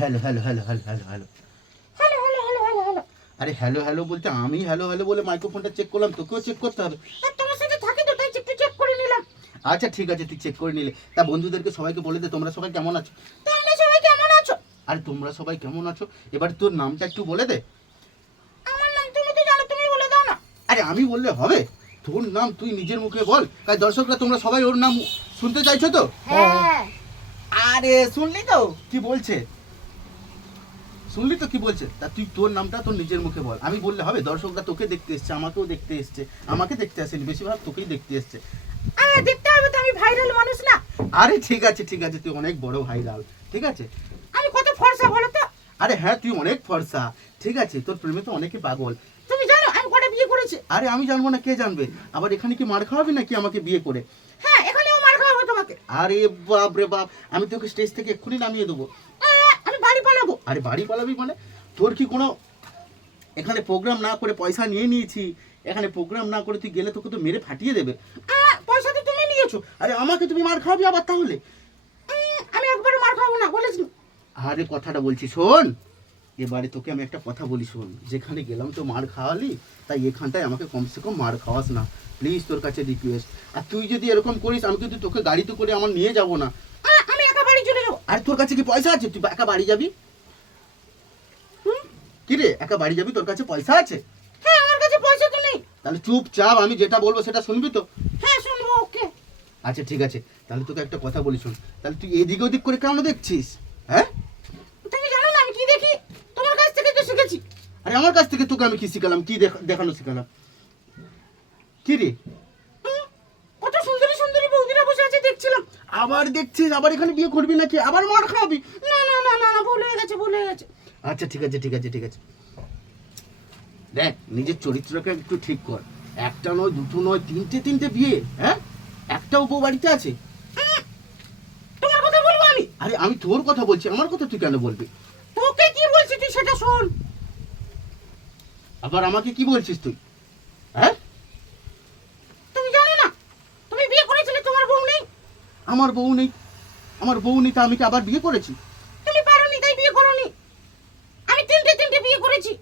Hello hello hello hello hello hello hello hello hello hello hello. আরে hello hello বলতে আমি hello hello বলে মাইক্রোফোনটা চেক করলাম, তোকেও চেক করতে হবে। তোমার সাথে থাকি তো তাই একটু চেক করে নিলাম। আচ্ছা ঠিক আছে, তুই চেক করে নিলে। তা বন্ধুদেরকে সবাইকে বলে দে তোমরা সবাই কেমন আছো। তোমরা সবাই কেমন আছো? আরে তোমরা সবাই কেমন আছো, এবার তোর নামটা একটু বলে দে। আমার নাম তুমি তো জানো, তুমি বলে দাও না। আরে আমি বললে হবে? তোর নাম তুই নিজের মুখে বল, তাই দর্শকরা তোমরা সবাই ওর নাম শুনতে চাইছো তো? হ্যাঁ। আরে শুনলি তো কি বলছে, শুনলি তো কি বলছে। তা তুই তোর নামটা তোর নিজের মুখে বল, আমি বললে হবে? দর্শকরা তোকে দেখতে এসছে, আমাকেও দেখতে এসছে, আমাকে দেখতে আসেনি, বেশিরভাগ তোকেই দেখতে এসছে। আরে দেখতে হবে তো, আমি ভাইরাল মানুষ না। আরে ঠিক আছে ঠিক আছে, তুই অনেক বড় ভাইরাল, ঠিক আছে। আমি কত ফর্সা বলো তো? আরে হ্যাঁ তুই অনেক ফর্সা, ঠিক আছে, তোর প্রেমে তো অনেকে পাগল। তুমি জানো আমি কটা বিয়ে করেছি? আরে আমি জানবো না, কে জানবে? আবার এখানে কি মার খাওয়াবি নাকি আমাকে বিয়ে করে? হ্যাঁ, এখানেও মার খাওয়াবো তোমাকে। আরে বাপ রে বাপ, আমি তোকে স্টেজ থেকে এক্ষুনি নামিয়ে দেবো। আমি বাড়ি পালাবো। আরে বাড়ি পালাবি মানে? তোর কি কোনো এখানে প্রোগ্রাম না করে পয়সা নিয়ে নিয়েছি, এখানে প্রোগ্রাম না করে তুই গেলে তোকে তো মেরে ফাটিয়ে দেবে। পয়সা তো তুমি নিয়েছো। আরে আমাকে তুমি মার খাওয়াবি আবার তাহলে? আমি একবারে মার খাবো না বলেছি। আরে কথাটা বলছি শোন, এবারে তোকে আমি একটা কথা বলি শোন, যেখানে গেলাম তো মার খাওয়ালি, তাই এখানটায় আমাকে কমসে কম মার খাওয়াস না প্লিজ, তোর কাছে রিকোয়েস্ট। আর তুই যদি এরকম করিস আমি কিন্তু তোকে গাড়িতে করে আমার নিয়ে যাব না। আমি একা বাড়ি চলে যাবো। আর তোর কাছে কি পয়সা আছে তুই একা বাড়ি যাবি? কি রে একা বাড়ি যাবি, তোর কাছে পয়সা আছে? হ্যাঁ, আমার কাছে পয়সা তো নেই। তাহলে চুপচাপ আমি যেটা বলবো সেটা শুনবি তো? হ্যাঁ শুনবো, ওকে। আচ্ছা ঠিক আছে, তাহলে তোকে একটা কথা বলি শোন, তাহলে তুই এদিক ওদিক করে কেন দেখছিস? হ্যাঁ তুমি জানো না আমি কি দেখি? তোমার কাছ থেকে তো শিখেছি। আরে আমার কাছ থেকে তোকে আমি কি শিখালাম, কি দেখানো শিখালাম? কি রে কত সুন্দরী সুন্দরী বৌদিরা বসে আছে দেখছিলাম। আবার দেখছিস, আবার এখানে বিয়ে করবি নাকি, আবার মার খাওয়াবি? না না না না না, ভুল হয়ে গেছে, ভুল হয়ে গেছে। আচ্ছা ঠিক আছে ঠিক আছে ঠিক আছে, দেখ নিজের চরিত্রকে একটু ঠিক কর। একটা নয় দুটো নয় তিনটে তিনটে বিয়ে, হ্যাঁ একটাও বউ বাড়িতে আছে? তোমার কথা বলবো আমি? আরে আমি তোর কথা বলছি, আমার কথা তুই কেন বলবি? তোকে কি বলছি তুই সেটা শোন। আবার আমাকে কি বলছিস তুই? হ্যাঁ তুমি জানো না তুমি বিয়ে করেছিলে, তোমার বউ নেই। আমার বউ নেই, আমার বউ নেই তা আমি কি আবার বিয়ে করেছি? তুমি পারোনি তাই বিয়ে করোনি। আমি তিনটে তিনটে বিয়ে করেছি।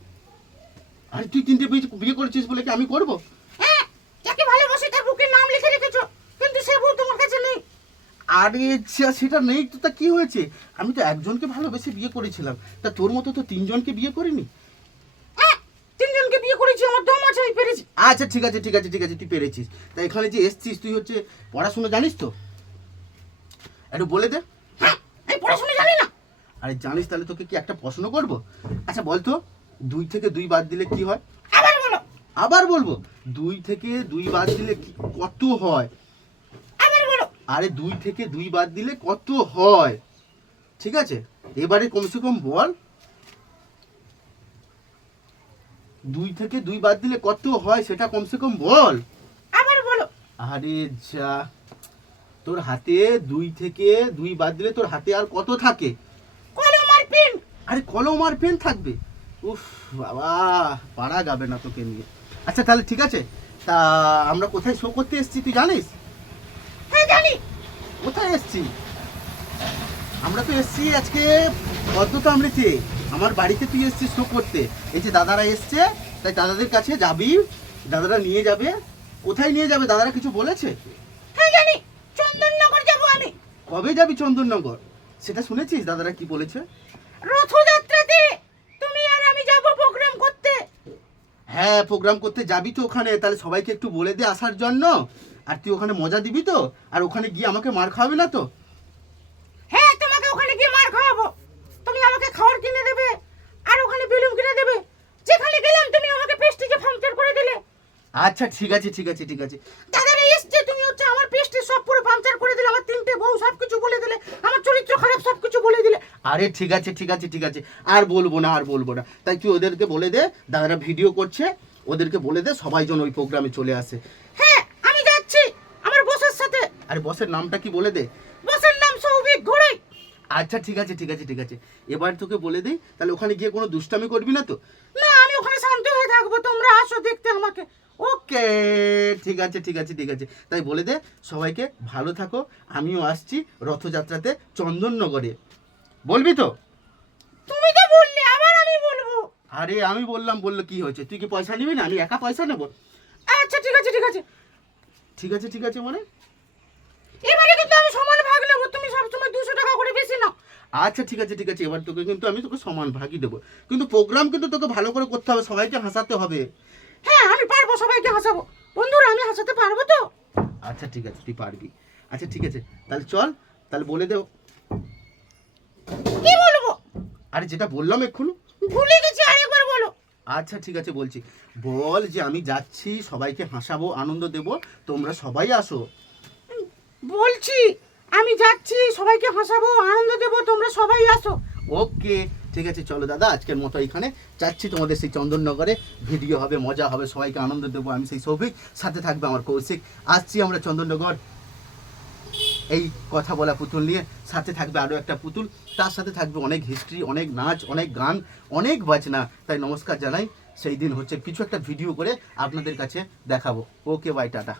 আরে তুই তিনটে বিয়ে করেছিস বলে কি আমি করবো? হ্যাঁ, যাকে ভালোবাসে তার বুকের নাম লিখে রেখেছো, কিন্তু সে বউ তোমার কাছে নেই। আরে সেটা নেই তো, তা কি হয়েছে? আমি তো একজনকে ভালোবেসে বিয়ে করেছিলাম, তা তোর মতো তো তিনজনকে বিয়ে করিনি। তিনজনকে বিয়ে করেছি, আমার দম আছে, আমি পেরেছি। আচ্ছা ঠিক আছে ঠিক আছে ঠিক আছে, তুই পেরেছিস। তা এখানে যে এসছিস তুই হচ্ছে পড়াশোনা জানিস তো? একটু বলে দে। হ্যাঁ, আমি পড়াশোনা জানি না। আরে জানিস তাহলে তোকে কি একটা প্রশ্ন করব। আচ্ছা বলতো 2 থেকে 2 বাদ দিলে কি হয়? আবার বলো। আবার বলবো, 2 থেকে 2 বাদ দিলে কত হয়? আবার বলো। আরে 2 থেকে 2 বাদ দিলে কত হয়? ঠিক আছে, এবারে কমসে কম বল, 2 থেকে 2 বাদ দিলে কত হয় সেটা কমসে কম বল। আবার বলো। আরে যা, তোর হাতে 2 থেকে 2 বাদ দিলে তোর হাতে আর কত থাকে? কলম আর পেন। আরে কলম আর পেন থাকবে? উফ বাবা, পারা যাবে না তোকে নিয়ে। আচ্ছা তাহলে ঠিক আছে, তা আমরা কোথায় শো করতে এসেছি তুই জানিস? হ্যাঁ জানি। কোথায় এসেছি? আমরা তো এসেছি আজকে পদ্মতামৃতে, আমার বাড়িতে তুই এসেছিস শো করতে। এই যে দাদারা এসছে, তাই দাদাদের কাছে যাবি, দাদারা নিয়ে যাবে। কোথায় নিয়ে যাবে দাদারা কিছু বলেছে? হ্যাঁ জানি, চন্দননগর যাবো আমি। কবে যাবি চন্দননগর, সেটা শুনেছিস দাদারা কি বলেছে? রথযাত্রাতে তুমি আর আমি যাব প্রোগ্রাম করতে। হ্যাঁ প্রোগ্রাম করতে যাবি তো ওখানে, তাহলে সবাইকে একটু বলে দে আসার জন্য। আর তুই ওখানে মজা দিবি তো, আর ওখানে গিয়ে আমাকে মার খাওয়াবি না তো? হ্যাঁ, তোমাকে ওখানে গিয়ে মার খাওয়াবো। তুমি আমাকে খাবার কিনে দেবে আর ওখানে বেলুন কিনে দেবে। যেখানে গেলাম তুমি আমাকে পেস্টিজে পাংচার করে দিলে। আচ্ছা ঠিক আছে ঠিক আছে ঠিক আছে। দাদারা এসছে, তুমি হচ্ছে আমার পেস্টিজ সব পুরো পাংচার করে দিলে, আমার তিনটে বউ সবকিছু বলে দিলে, আমার চরিত্র খারাপ সবকিছু বলে দিলে। আরে ঠিক আছে ঠিক আছে ঠিক আছে, আর বলবো না আর বলবো না। তাই তুই ওদেরকে বলে দে, দাদারা ভিডিও করছে, ওদেরকে বলে দে সবাই যেন ওই প্রোগ্রামে চলে আসে। হ্যাঁ আমি যাচ্ছি আমার বসের সাথে। আরে বসের নামটা কি বলে দে। বসের নাম সৌভিক ঘোড়াই। আচ্ছা ঠিক আছে ঠিক আছে ঠিক আছে, এবার তোকে বলে দিই, তাহলে ওখানে গিয়ে কোনো দুষ্টামি করবি না তো? না, আমি ওখানে শান্ত হয়ে থাকবো, তোমরা আসো দেখতে আমাকে। ওকে ঠিক আছে ঠিক আছে ঠিক আছে, তাই বলে দে সবাইকে ভালো থাকো, আমিও আসছি রথযাত্রাতে চন্দননগরে, বলবি তো? আরে আমি বললাম, বললো কি হয়েছে, তুই কি পয়সা নিবি না? আমি একা পয়সা নেবো? আচ্ছা ঠিক আছে ঠিক আছে। ঠিক আছে ঠিক আছে মানে? এবারে কিন্তু আমি সমান ভাগ নেবো, তুমি সবসময় 200 টাকা করে বেশি নাও। আচ্ছা ঠিক আছে ঠিক আছে, এবার তোকে কিন্তু আমি তোকে সমান ভাগই দেবো, কিন্তু প্রোগ্রাম কিন্তু তোকে ভালো করে করতে হবে, সবাইকে হাসাতে হবে। হ্যাঁ আমি পারবো, সবাইকে হাসাবো। বন্ধুরা আমি হাসাতে পারবো তো? আচ্ছা ঠিক আছে, তুই পারবি। আচ্ছা ঠিক আছে, তাহলে চল, তাহলে বলে দেও। কি বলবো? আরে যেটা বললাম এক্ষুনি। ভুলে গেছি, আরেকবার বলো। আচ্ছা ঠিক আছে বলছি, বল যে আমি যাচ্ছি, সবাইকে হাসাবো, আনন্দ দেব, তোমরা সবাই আসো। বলছি আমি যাচ্ছি, সবাইকে হাসাবো, আনন্দ দেবো, তোমরা সবাই আসো। ওকে ঠিক আছে, চলো দাদা, আজকের মতো এখানে যাচ্ছি তোমাদের সেই চন্দননগরে, ভিডিও হবে, মজা হবে, সবাইকে আনন্দ দেবো। আমি সেই সৌভিক, সাথে থাকবে আমার কৌশিক। আসছি আমরা চন্দননগর এই কথা বলা পুতুল নিয়ে, সাথে থাকবে আরও একটা পুতুল, তার সাথে থাকবে অনেক হিস্ট্রি, অনেক নাচ, অনেক গান, অনেক বাজনা। তাই নমস্কার জানাই, সেই দিন হচ্ছে কিছু একটা ভিডিও করে আপনাদের কাছে দেখাবো। Okay bye, tata.